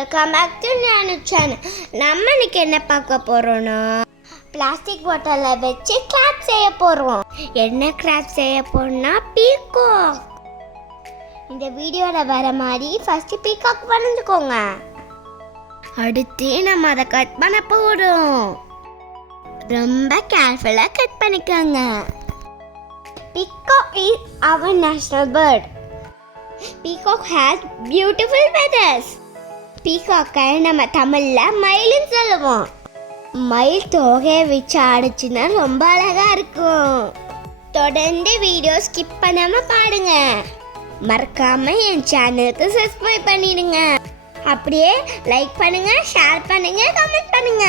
Welcome back to நானு channel. நம்ம இன்னைக்கு என்ன பார்க்க போகிறோன்னா பிளாஸ்டிக் பாட்டிலில் வச்சு கிராஃப்ட் செய்ய போகிறோம். என்ன கிராஃப்ட் செய்ய போகிறோம்னா பீகாக். இந்த வீடியோவில் வர மாதிரி ஃபஸ்ட்டு பீகாக் வரைஞ்சிக்கோங்க. அடுத்து நம்ம அதை கட் பண்ண போகிறோம். ரொம்ப கேர்ஃபுல்லாக கட் பண்ணிக்கோங்க. Peacock is our national bird. Peacock has beautiful feathers. Peacock நம்ம தமிழ்ல மயில்னு சொல்லுவோம். மயில் தோகையை வச்சு ஆடிச்சுன்னா ரொம்ப அழகா இருக்கும். தொடர்ந்து வீடியோ ஸ்கிப் பண்ணாம பாருங்க. மறக்காம என் சேனலுக்கு சப்ஸ்கிரைப் பண்ணிடுங்க. அப்படியே லைக் பண்ணுங்க, ஷேர் பண்ணுங்க, கமெண்ட் பண்ணுங்க.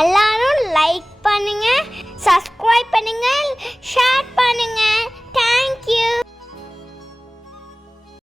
எல்லாரும் லைக் பண்ணுங்க, சப்ஸ்கிரைப் பண்ணுங்க, ஷேர் பண்ணுங்க.